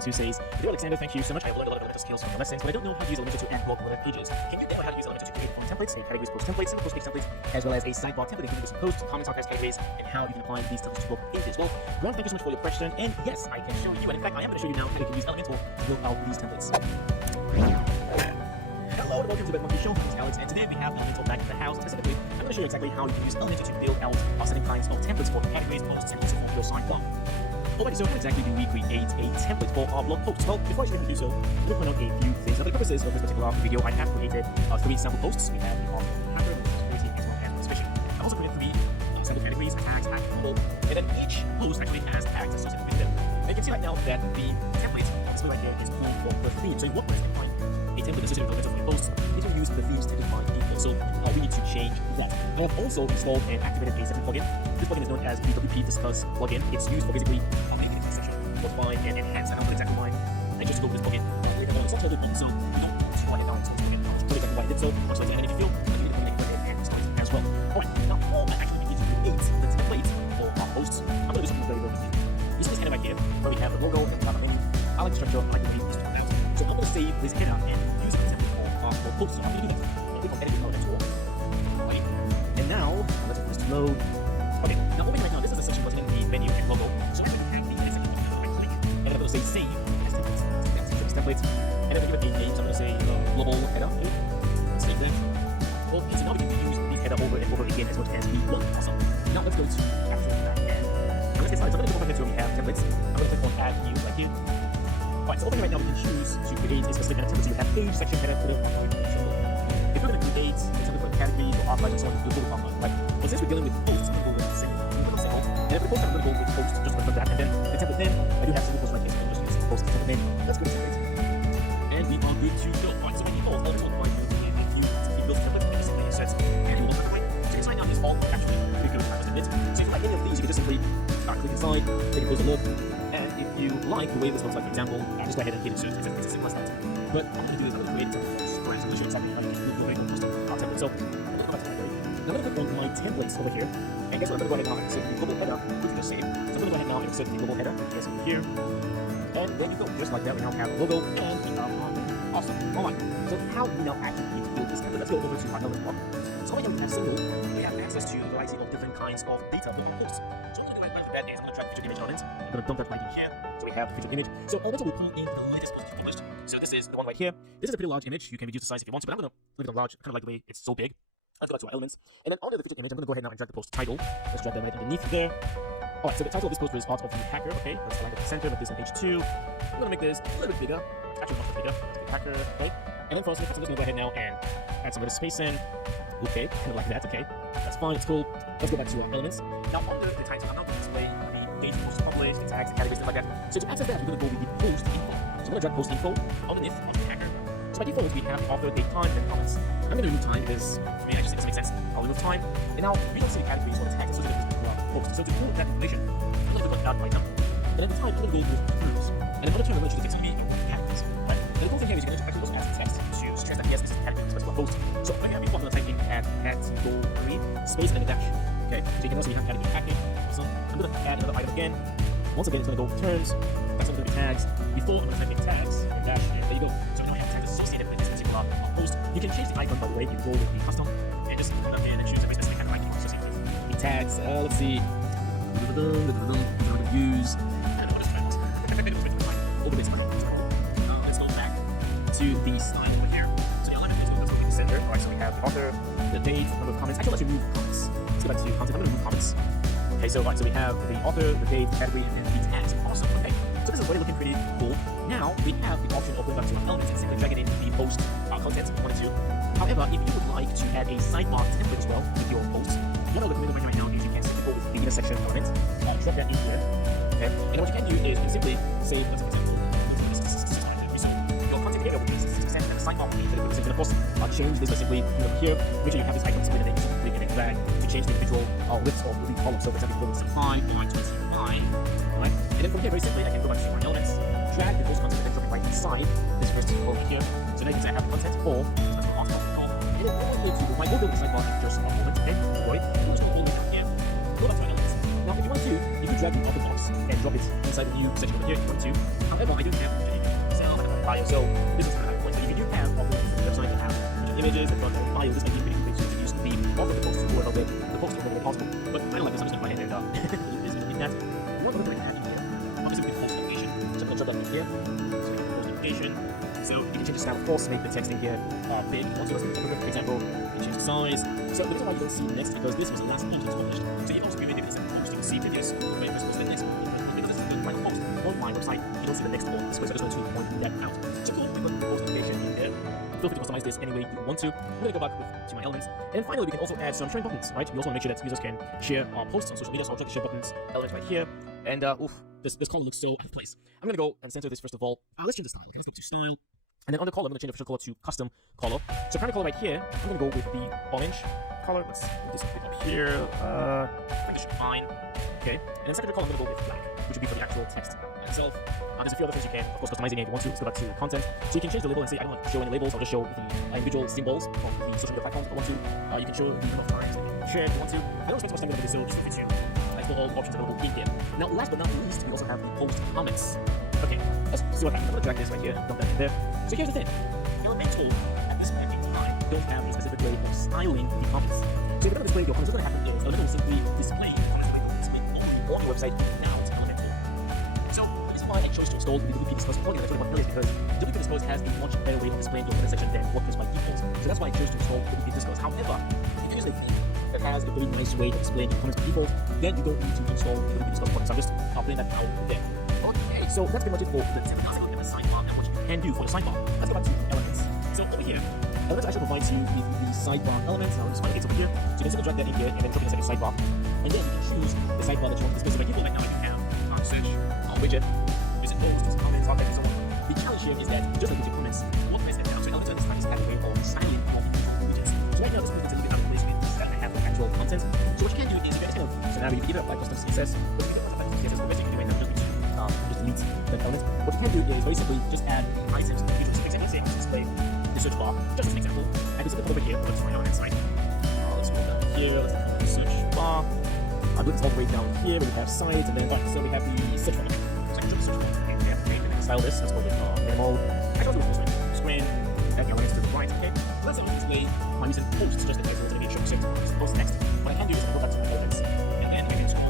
student who says, "Dear Alexander, thank you so much. I have learned a lot of Elementor skills from the lessons, but I don't know how to use Elementor to add blog letter pages. Can you tell me how to use Elementor to create form templates, a categories post templates, single post page templates, as well as a sidebar template including some posts, comments, archives, categories, and how you can apply these templates to blog pages?" Well, Graham, thank you so much for your question, and yes, I can show you, and in fact, I am going to show you now how you can use Elementor to build out these templates. Hello and welcome to the Monkey Show. My name is Alex, and today we have Elementor back at the house. Specifically, I'm going to show you exactly how you can use Elementor to build out certain kinds of templates for categories, posts, and also for your sidebar. Alright, so how exactly do we create a template for our blog posts? Well, before I show you how to do so, we'll point out a few things. For the purposes of this particular video, I have created 3 sample posts. We have the hacker, security, as well as suspicion. I've also created 3 sample categories, tags, tag, and then each post actually has tags associated with them. And you can see right now that the template on display right here is pulled from the theme. So in WordPress, you can find a template associated with Elementor for your posts. It will use the themes to define details. So we need to change that. I've also installed and activated a second plugin. This plugin is known as BWP Discuss plugin. It's used for basically updating the section, modifying and enhance. I don't know exactly why I just go with this plugin. It's not total one, so you don't want to write it down. So you can tell exactly why I did so. Much later, and then if you feel, I'll give you the plugin and install it as well. Alright, now before I actually begin to create the template for our posts, I'm going to do something very, very easy. You see this header right here, where we have the logo and the bottom menu. I like the structure, I like the way these two out. So I'm going to save this header and use it as a template for our posts. So I'm going to do that. Click on editing mode and tool. And now, let's wait for this to load. Okay, now over here right now, this is a section containing the menu and logo. So I'm going to have the edit section right click. And I'm going to say save as template. That's template. And then I'm going to give it a name. So I'm going to say global header. Okay. Save that. Well, okay, so now we can use the header over and over again as much as we want. Awesome. Now let's go to capture that and let's get started. So I'm going to go over here to where we have templates. I'm going to click on add new right here. Alright, so over here right now we can choose to create a specific kind of template. So you have page, section, header, footer, if you're going to create a template for a category or offline and so on, you'll go with offline, right? But since we're dealing with posts, I'm going to go with single. And then for the post, I'm going to go with post just like that. And then the template name, I do have single post right here, so I'm just use post template name. Let's go to template. And we are good to go. Alright, so by default, all the provide you with a key to build templates and simply insert. And you will look at the right. So inside now is all actually pretty good, I must admit. So if you like any of these, you can just simply click inside, take a closer look. And if you like the way this looks like, for example, just go ahead and hit insert. It's as simple as that. But I'm going to do is I'm going to create a template. Alright, so I'm going to show you exactly how you can do it on our template. So I'm going to go back to my gallery. Now I'm going to click on my templates over here. And guess what? I'm going to go ahead now and insert the global header, which we just saved. So I'm going to go ahead now and insert the global header, which is here. And there you go. Just like that, we now have a logo and we are on. Awesome. Alright. So how do we now actually need to build this template? Let's go over to our Elementor Pro. So over here we have symbol. We have access to a variety of different kinds of data with our posts. So what right for that is I'm going to drag the featured image element. I'm going to dump that right in here. So we have the featured image. So Elementor will pull in the latest post you published. So this is the one right here. This is a pretty large image. You can reduce the size if you want to, but I'm going to leave it on large. I kind of like the way it's so big. Let's go back to our elements. And then under the featured image, I'm going to go ahead now and drag the post title. Let's drag that right underneath there. Alright, so the title of this post was Art of the Hacker. Okay, let's align it to the center, make this on page 2. I'm going to make this a little bit bigger. Actually, much bigger. Let's get Hacker. Okay. And then for us, I'm just going to go ahead now and add some bit of space in. Okay, kind of like that. Okay, that's fine. It's cool. Let's go back to our elements. Now, under the title, I'm not going to display the date, post published, the tags, the categories, things like that. So to access that, we're going to go with the post info. So I'm going to drag post info underneath of the hacker. So by default, we have the author, date, time, and comments. I'm going to remove time because for me, I just think it doesn't make sense. I'll remove time. And now we don't see the categories or the tags associated with this particular post. So to pull that information, I'm going to click on add item. And at the time, I'm going to go with groups. And then on the turn, I'm going to choose the category categories. Right? And the cool thing here is you can actually also add text to stress that yes, this is a category of a post. So right here, before I'm going to type in add category space and then a dash. Okay, so you can also have category packing. Awesome. I'm going to add another item again. Once again, it's going to go with terms. That's going to be tags. Before, I'm going to type in tags and dash. And there you go. So now we have tags associated with this particular post. You can change the icon by the way. You go with the custom. And just come up here and choose a specific kind of icon associated with the tags. Let's see. Use. I don't know what it's called. Let's go back to the style over here. So you'll have to go to the center. Alright, so we have the author, the date, number of comments. Actually, let's remove comments. Let's go back to content. I'm going to remove comments. Okay, so alright, so we have the author, the date, the category, and then the tags. Awesome. Okay, so this is already looking pretty cool. Now we have the option of going back to our elements and simply dragging in the post content if you wanted to. However, if you would like to add a sidebar template as well with your posts, what I'm recommending right now is you can simply go with the intersection element. Drop that in here. Okay, and what you can do is you can simply say, let's example, your content here will be 60% and the sidebar will be 30%. And of course, change this by simply over here. Make sure you have this icon split and then you can click and then drag to change the individual widths of the column. So for example, go with 75 or 29. Alright, and then from here, very simply, I can go back to my elements, drag the post content and then drop it right inside this first over here. So now you can say I have the content or and then what I'm going to do, my go to the sidebar in just a moment. Okay, right? Go back to my elements. Now Now, if you want to, you can drag the other box and drop it inside the new section over here if you want to. However, I do have sell and bio, so this is kind of point. So if you do have offers from the website that have images and front and bio, this might be pretty good to introduce the offer of the post to whoever the post is possible. But I don't like this, I'm just going to go ahead and leave this in that. You want to look at here. Obviously, we can post notification. So I'm going to drop that in here. So we can post notification. So you can change the style, of course, make the text in here big. Also, for example, you can change the size. So the reason why you don't see next because this was the last post that's published. So you can also be able to see videos when you post the next one. Because this is the final post on my website, you don't see the next one. So I just want to point that out. So cool, we put the post notification in there. Feel free to customize this any way you want to. I'm going to go back to my elements. And finally, we can also add some sharing buttons, right? We also want to make sure that users can share our posts on social media. So I'll drag the share buttons element right here. And this color looks so out of place. I'm going to go and center this first of all. Let's change the style. Okay, let's go to style. And then on the color, I'm going to change the official color to custom color. So primary color right here, I'm going to go with the orange color. Let's move this up here. I think this should be fine. Okay. And then secondary color, I'm going to go with black, which would be for the actual text itself. There's a few other things you can, of course, customize it if you want to. Let's go back to content. So you can change the label and say, I don't want to show any labels. I'll just show the individual symbols from the social media platforms if I want to. You can show the number of times you share if you want to. I don't spend so much time with this, so just fits you. That's all options available in here. Now, last but not least, we also have the post comments. Okay, let's see what happens. I'm going to drag this right here, dump that in there. So here's the thing. Elementor at this point in time don't have a specific way of styling the comments. So if you're going to display your comments, what's going to happen is Elementor will simply display the comments like display on your website now to Elementor. So the reason why I chose to install the WP Dispose plugin that's really is because WP Dispose has a much better way of displaying your comment section than WordPress by default. So that's why I chose to install WP Dispose. However, if you use a thing that has a very nice way of displaying your comments by default, then you don't need to install the WP Dispose plugin. So I'm just putting that out there. Okay, so that's pretty much it for the tip. Let's look at the sidebar and what you can do for the sidebar. Let's go back to elements. So over here, Elements actually provides you with the sidebar elements. Now, this one is over here. So you can simply drag that in here and then drop it inside the sidebar. And then you can choose the sidebar that you want to display. So by default, right now, you have search, widget, visit posts, comments, contact, and so on. The challenge here is that just like with your comments, WordPress and so Elementor is a way of styling all the widgets. So right now, this widget is a little bit out of place with that I have the actual content. So what you can do is you can kind of, so now you can either apply custom CSS, but if you don't apply custom CSS, the best thing you can do right now is just delete that element. What you can do is very simply just add items to the features. For example, let's display the search bar, just as an example. I can simply put over here, let's try on that side. Let's go down here, let's have the search bar. I put this all the way down here, we have sites, and then so we have the search bar. So I can drop the search bar. Okay, we have to create and style this. Let's go with minimal. I can also do this way. Screen, add elements to the right. Okay, let's display my recent posts just in case there's any short post text. What I can do is I can go back to my elements, and then I can scroll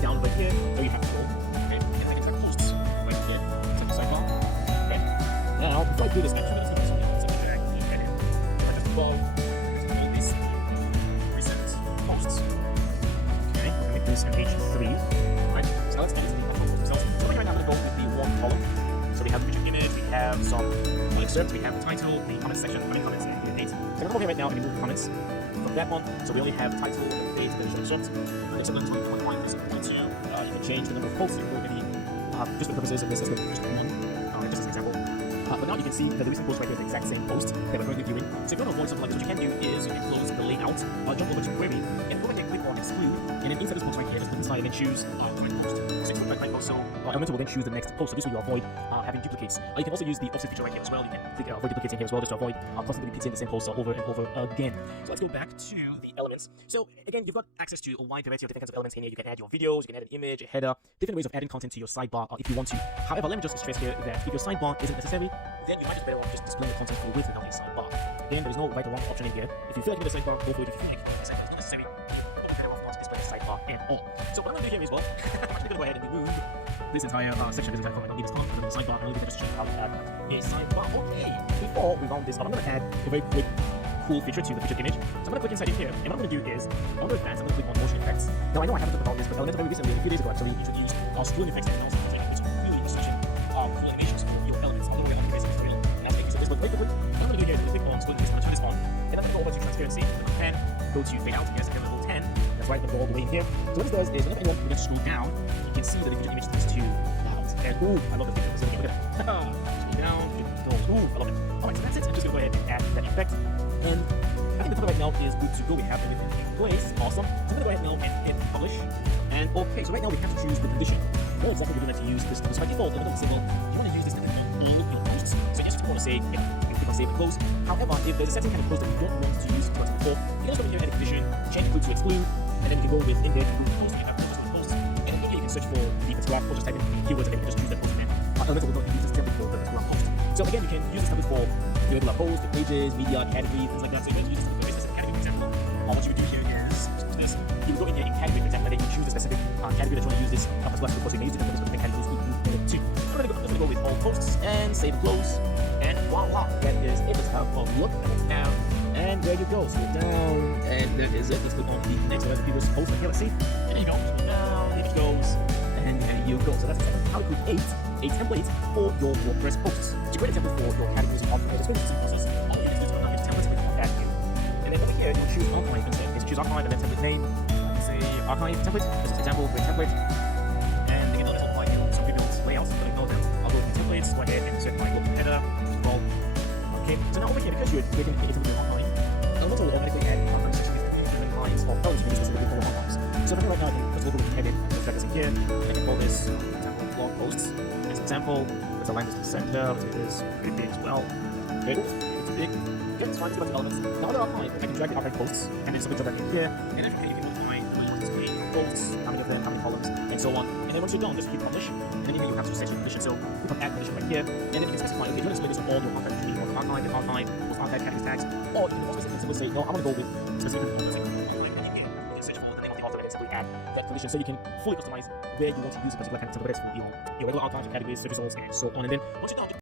down right here, where you have to go. Okay, and I can select posts right here, select the sidebar. Okay, now before I do this, I'm just going to simply drag and get it. I just above, let's this recent posts. Okay, I'm going to make this an H3. Alright, so let's edit the post themselves. So right now I'm going to go with the one column. So we have the picture image, we have some excerpts, we have the title, the comment section, comments, and the date. So I'm going to go here right now and remove comments from that one. So we only have title, the date, the excerpt. So let's go to 1.2. You can change the number of posts. You can go maybe just for the purposes of this, let's go just one, just as an example. But now you can see that the recent post right here is the exact same post that we're currently viewing. So if you want to avoid something like this, what you can do is you can close the layout, jump over to query, and go ahead and click on exclude, and then inside this box right here, just click inside and then choose find post. So you click find post, so Elementor will then choose the next post. So this way you avoid having duplicates. You can also use the offset feature right here as well. You can click avoid duplicating here as well, just to avoid constantly repeating the same post over and over again. So let's go back to the elements. So again, you've got access to a wide variety of different kinds of elements in here. You can add your videos, you can add an image, a header, different ways of adding content to your sidebar if you want to. However, let me just stress here that if your sidebar isn't necessary, then you might just better off just displaying the content for width without a sidebar. Again, there is no right or wrong option in here. If you feel like you need a sidebar, go for it. If you feel like the sidebar is not necessary, you can of course display the sidebar and all. So what I'm going to do here is, well, I'm actually going to go ahead and remove this entire section, this entire comment. I'll leave this comment, I'll leave the sidebar, and I'll leave it just to show you how to add a sidebar. Okay, before we round this up, I'm going to add a very quick cool feature to the featured image. So I'm going to click inside in here, and what I'm going to do is, I'm going to advance, I'm going to click on motion effects. Now I know I haven't talked about this, but Elementor very recently, a few days ago actually, introduced streaming effects and also it's really illustrating cool animations for your elements all the way on the basic story aspect. So this look very quickly. What I'm going to do here is click on split this, I'm going to turn this on, then I'm going to go over to transparency, level 10, go to fade out, yes, again level 10, that's right, I'm going to go all the way in here. So what this does is, whenever anyone begins to scroll down, you can see that the featured image turns to loud. And ooh, I love the feature. So look at it. Scroll down, it goes, ooh, I love it. Alright, so that's it. I'm just going to go ahead and add that effect. And I think the photo right now is good to go. We have everything in place. Awesome. So I'm going to go ahead now and hit publish. And okay, so right now we have to choose the condition. What exactly we're going to use this. So by default, we're going to say, well, you want to use this kind of all your posts. So yes, you want to say, you click on save and close. However, if there's a setting kind of post that you don't want to use to before, you can just go in here and edit condition, change include to exclude, and then you can go with in there, include post, and you have search for the particular post, just type in keywords and then you can just choose that post and Elementor will not use this template for the particular post. So again, you can use this template for your regular posts, your pages, media, category, things like that. So you can use this for a specific category, for example. What you would do here is this. You would go in here in category, for example, and then you choose a specific category that you want to use this particular post. You can use it for specific categories if you need to. I'm going to go with all posts and save and close. And voila, that is it. Let's have a look now. And there you go. Scroll down, and that is it. Let's click on the next other people's post. Okay, let's see. There you go. Scroll down, image goes, and there you go. So that's how you create a template for your WordPress posts. To create a template for your categories of your descriptions and process, all you need to do is go down to templates and click on add new. And then over here, you'll choose archive instead. You choose archive and then template name. Let's say archive template. This is an example, create template. And you can notice all my some pre-built layouts. But ignore them. I'll go to templates. Go ahead and insert my local header. Scroll. Okay. So now over here, because you're creating a template with archive, Elementor will automatically add content sections with different lines or colors you can specifically follow archives. So for me right now, I can first of all go ahead and drag this in here. I can call this, for example, blog posts. As an example, let's align this to the center. Let's do this pretty big as well. Okay, it's big. Okay, it's fine. Let's go back to elements. Now the archive, I can drag the archive posts and then simply drag back in here. And then from here, you can modify how you want to display posts, how many of them, how many columns, and so on. And then once you're done, just hit publish. And then you have to section condition. So you can add condition right here. And then you can specify, okay, you want to display this on all your content. You want archive, the archive, those archive categories tags. Or you can also simply say, no, I want to go with specific add that condition so you can fully customize where you want to use a particular kind of template for your regular archive, categories, search results, and so on. And then once you're done,